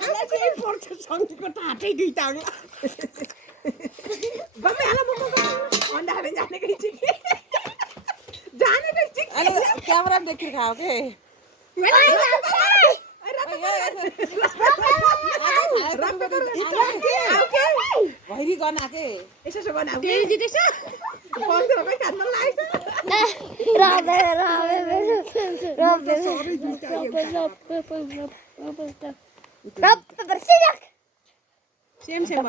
खाला चाहिँ पर्छ सङ्गीको ठाटै दुईटा गमे हाल म अन्डा हाले जानेकै छु कि जानेकै छु अनि क्यामेरा देखेर खाऊ के भैरी गर्न के यसो गर्न आऊ तेजी त्यसो बन्दरकै खान लाग्छ सेम सेम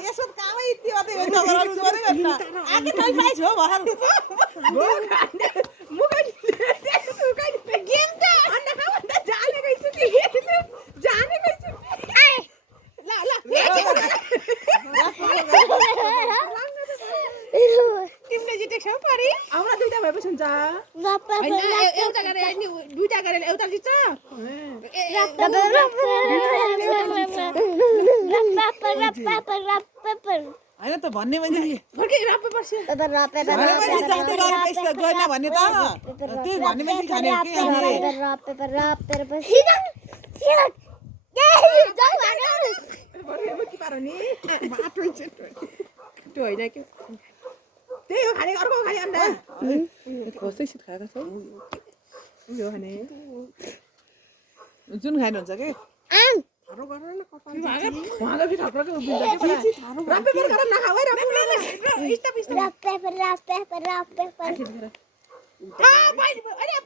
यसो कामै यति मात्रै हो जोरै गर्न आके तै प्राइज हो भर गेम त अन्डा खाऊ भन्दा जानेकै छु कि जानेकै छु ल ल तिमीले जितेको छौ परी आउन दुईटा भएपछि हुन्छ एउटा गरेर दुईटा गरेर एउटा जित्छ हैन त भन्ने मान्छे फर्के राप्पे पर्छ गएन भने त त्यही भन्ने मान्छे खाने हो कि के पारो नि बाटो त्यो होइन कि त्यही हो खाने अर्को खाने अन्डा खोस्दै सिट खाएको छ उयो खाने जुन खानुहुन्छ के थारो गरेर न कपाल उहाँको भी ठक्करको उभिन्छ के राप्पे पर गरेर नखाऊ है राप्पे स्टप स्टप राप्पे बाइले अरे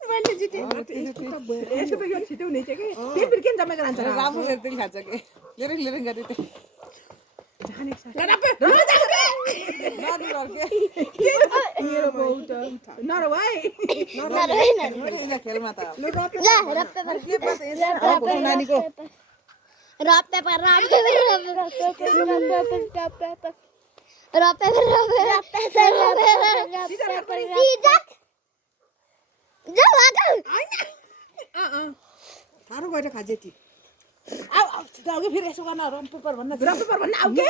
मैले जिते यसो त यो छिटो हुने चाहिँ के फेरि किन जम्मेको रहन्छ राम्रो हेर्दै खान्छ के लिरिङ गरे त जाने राप्पे मेरो बहुत नरो भाइ नरो खेलमा त नानीको थारो गएर खाजे ती आउ छिटो फेरि यसो गर्न रम पेपर भन्न आउ के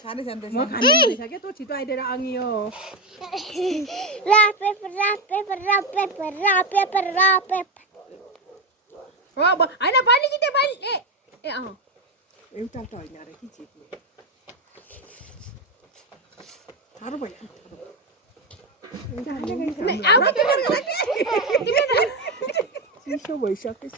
खाने छन् म खाने हुँदैछ के तँ छिटो आइदिएर अघियो होइन पानी जिते पानी ए एउटा त होइन र कि जित्ने थारो भयो चिसो भइसकेछ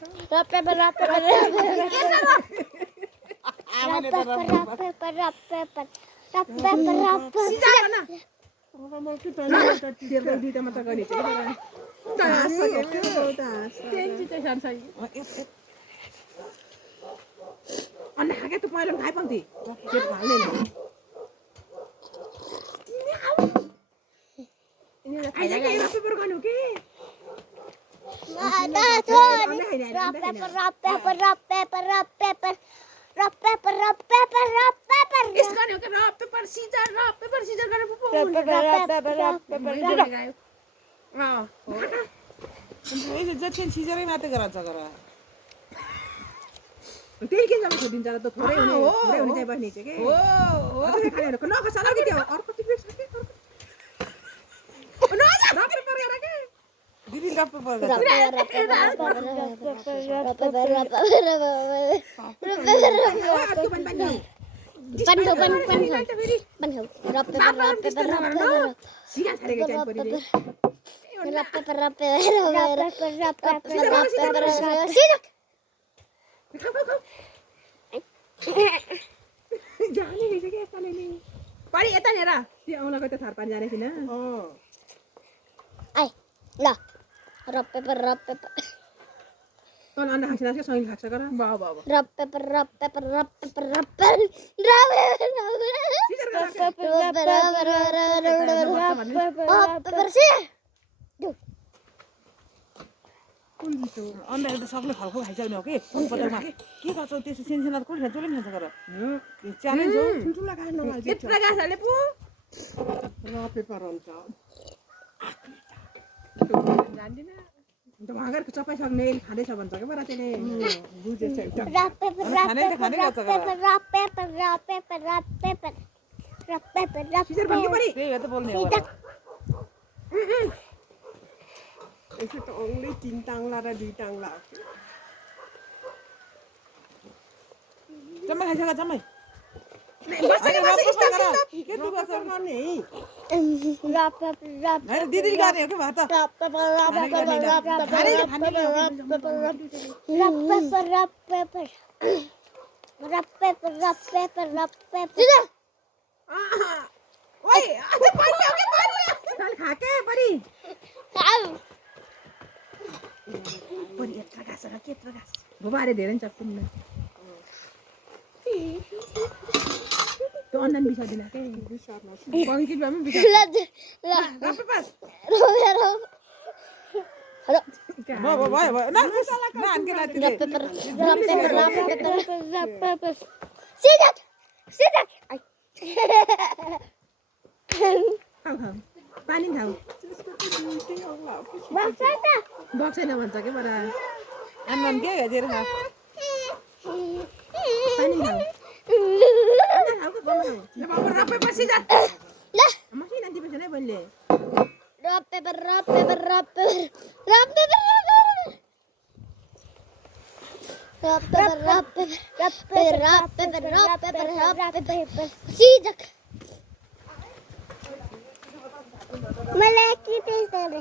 दुईटामा त गर्ने अन्डा खाके त पहिला खाइ पाउँथे त्यो हाल्ने पेपर गर्नु के जति सिजरै मात्रै गराउँछ गर त्यही के जब छोडिन्छ त थोरै हुने चाहिँ बस्ने चाहिँ के नखसा कि त्यो अर्को दिदी डप्पे पर्छ पानी यता हेर त्यो आउनको त थार पानी जाने थिएन तँ अन्डा खान्छ के सँगै खान्छ गर अन्डाहरू त सबले फलफुल खाइसक्ने हो कि पटकमा के गर्छौ त्यसो सिनसिना त कसले खान्छ जसले खान्छ गर च्यालेन्ज हो ठुल्ठुला घाँस नहाल्छ यत्रो घाँसहरूले पो पेपर हुन्छ जान्दिनँ अन्त उहाँहरूको सबै सक्ने खाँदैछ भन्छ क्या बरा त्यसले बुझेछ एकदम Rock paper, rock खाने त paper, खानै rock गर्छ paper, rock paper, rock paper, rock paper, rock paper, rock scissor भन्यो paper. परि त्यही हो त बोल्ने हो Sidak. यसो त औँली 3 टाङ्ला र 2 टाङ्ला जम्मै खाइसक्यो जम्मै बस्छ कि बस्छ स्टप स्टप के तु गर्छौ गर्ने है Rock paper, rock हैन paper. दिदीले गर्ने हो कि भात Rock paper, rock खाने paper, गर्ने rock होइन। paper, rock paper, rock paper, rock paper, rock paper. Rock paper, rock paper, rock paper. Sidak. ओइ अझ पल्ले हो कि पल्ले चल खाके परि Au. परि यत्रो घाँस र के यत्रो घाँस भुबारे धेरै नि चप्पु नि त्यो अन्नान बिसादिन के बङ्किट भए पनि बिसा La. रप्पे पास Hello. भयो भयो न हान्के रातिले Rock paper, rock paper, rock paper, rock paper. Sidak. Sidak. खाऊ खाऊ पानी खाऊ Baksa. बक्सेन भन्छ कि बरा आनन के हेजेर खा पानी खाऊ अन्ना खाऊ कि बम्मा खाऊ ल बाबा रप्पे पास सिजा La. मसिना दिपेछ नै बन्ले Rock paper, rock paper, rock paper, rock paper, rock paper. Rock paper, rock paper, rock paper, rock paper, rock paper, rock paper. Sidak. मलाई के टेस्ट गरे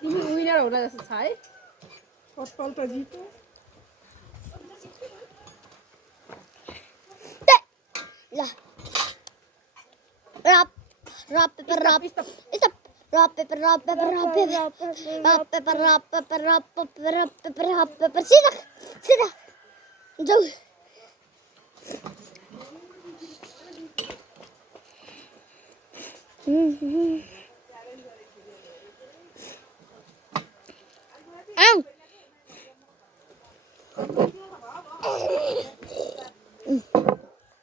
तिमी विनर होला जस्तो छ है कपाल त जित्यो ल रप रप पेपर रप स्टप रप पेपर रप पेपर रप पेपर रप पेपर रप पेपर रप पेपर रप पेपर रप पेपर सीधा सीधा जाऊ Ow!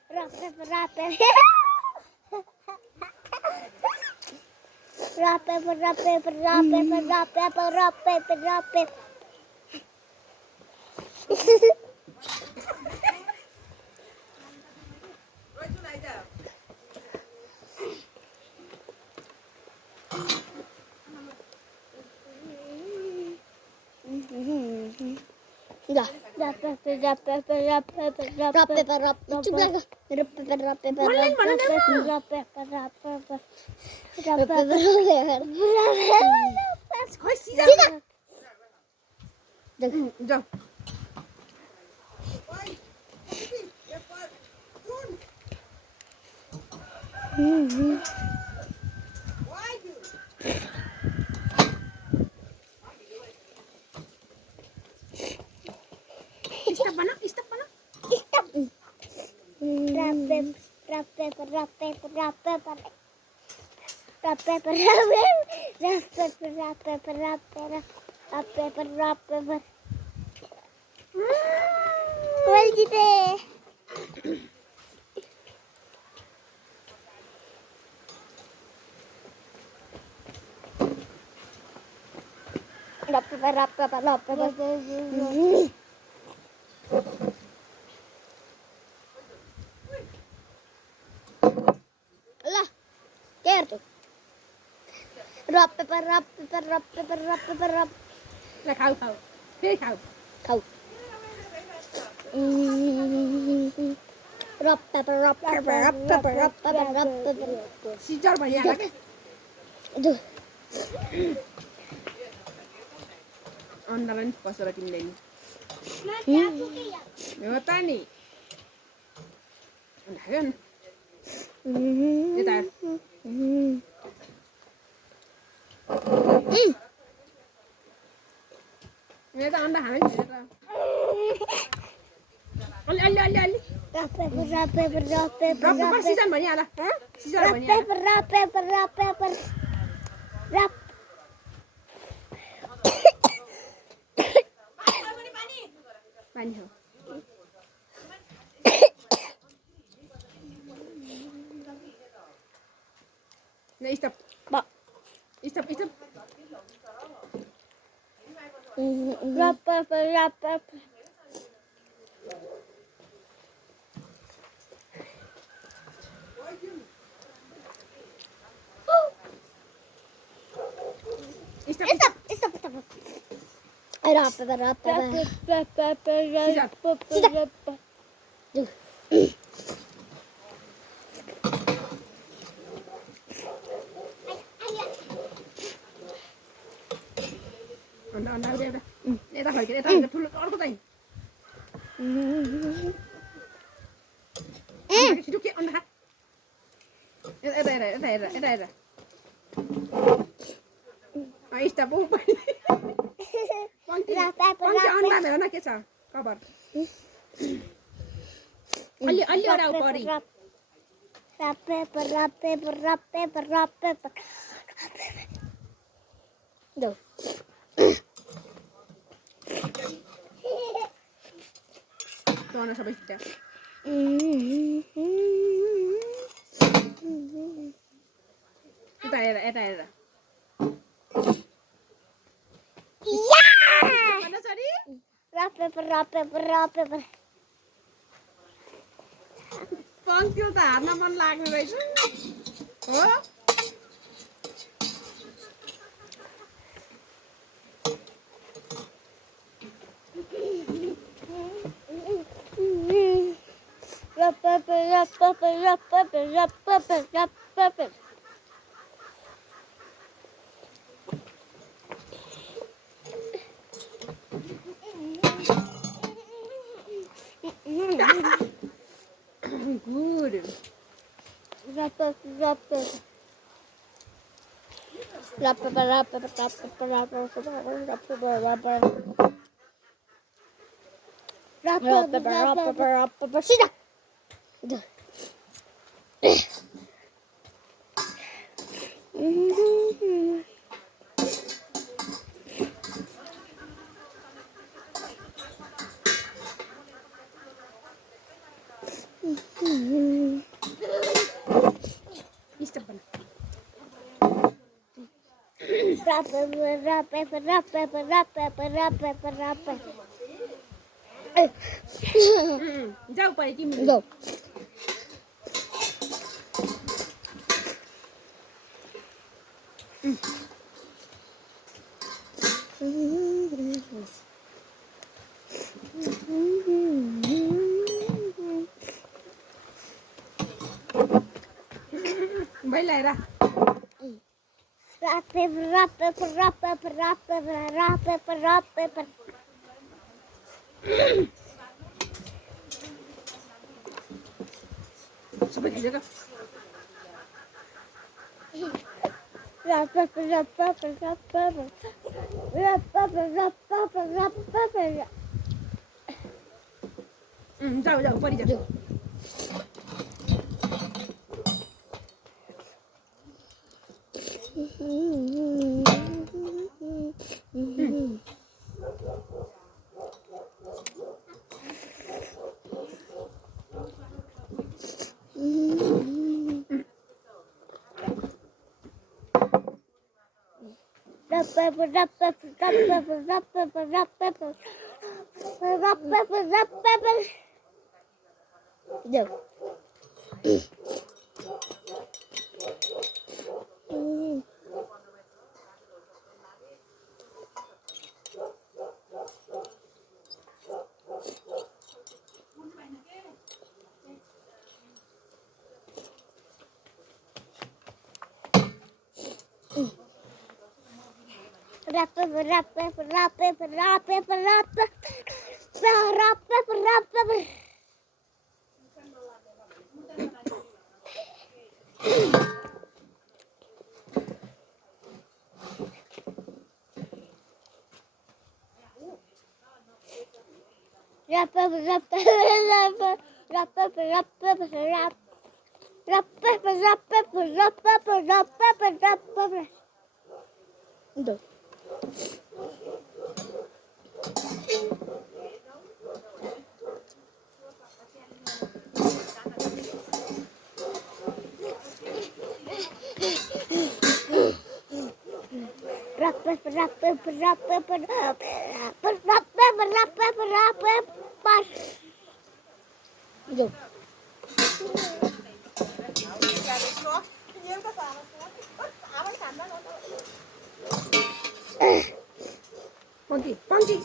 Rap paper, rap paper. Rap paper, rap paper, rap paper, rap paper, rap paper, rap paper. Yeah. Rap paper, rap paper, rap paper, rap paper, rap paper, rap paper, rap paper, rap paper, rap paper, rap paper, rap paper, rap paper. खोइ सिजा जाऊ स्टप बना Stop. Rap paper, rap paper, rap paper, rap paper. Rap paper, rap paper, rap paper, rap paper, rap paper, rap paper. Well, today. Rap paper, rap paper, rap paper. Allah, care tu. Rap paper, rap paper, rap paper, rap paper, rap. ल खाऊ खाऊ फेरि खाऊ Kau. Rap paper, rap paper, rap paper, rap paper, rap paper. Scissor भनिहाल्छ के Aduh. अन्नालाई नि पसेर तिमीले नि हो त नि खायो न यता यता अन्डा खानु नि यता अलि अलि अलि अलि Rap paper, rap paper, rap paper, rap rap paper paper. सिजन भनिहाल सिजर Rap भनिहाल paper, rap paper, rap paper. Rap. पानी हो ल स्टप Ba. स्टप स्टप अन्डा एउटा यता फर्केर यता ठुलो अर्को चाहिँ छिटो के अन्डा यता हेर यता हेर यता हेर स्टप हो पङ्की अन्डा हेर न के छ कभर अलि अलि एउटा परी तँ सबै छिटा यता हेर यता हेर पङ्क्तिले त हार्न मन लाग्ने रहेछ हो Good. जाऊ परे तिमी Go. भइलाएर सबै खाइसक्यो जाऊ जाऊ परि जाऊ Yo. Monkey, monkey.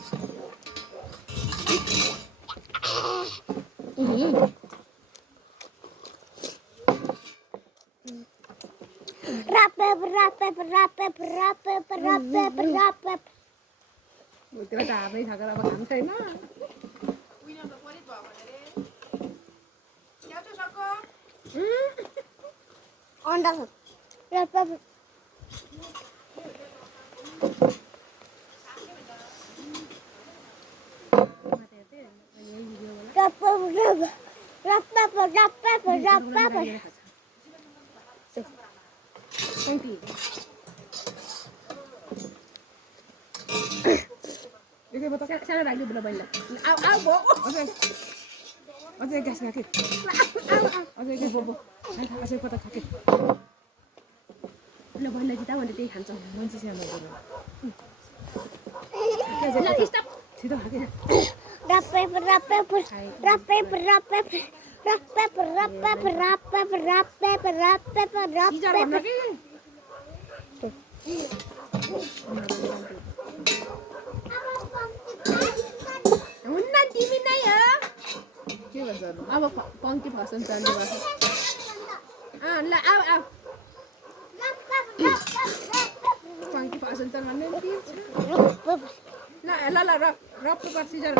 त्यो त हातै थाकेर अब खानु छैन Monkey. Ini betul kan? Sana lagi belum banyak. Au, bo. Oke. Oke, gas kaki. Oke, gas bo. Oke, foto kaki. Belum banyak kita want to hands on. Nanti saya mau dulu. Stop. Situ kaki. Undan timin na ya. के भन्छ अब पंक्ति भाषण जान्नु भएको ल आऊ पंक्ति भाषण त भन्ने नि ल रप्पु कर सिजर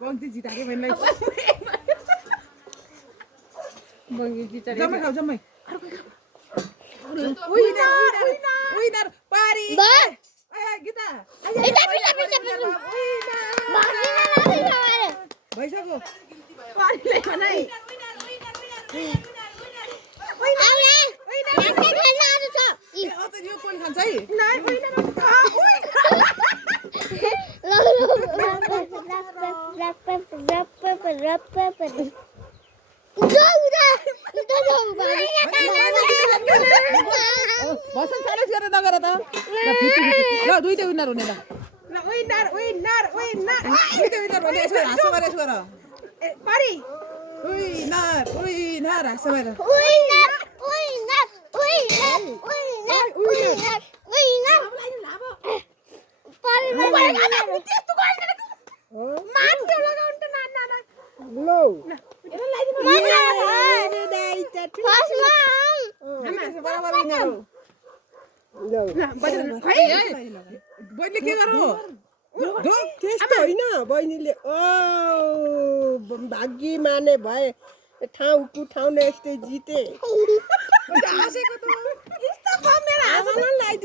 पंक्ति जिताके भन्ने Banggi kita. Jamai. Winner, pari. Ayo kita. Baisako. Pari le manai. Bosan challenge गरेर नगर त ल दुईटै विनर हुने ल विनर दुईटै विनर हुने यसो हाँसो गर पारी विनर हाँसो गर बहिनीले के गरौ त्यस्तो होइन बहिनीले भाग्य माने भए ठाउँको ठाउँले यस्तै जिते हाँसेको त यस्तो कमेरा आमालाई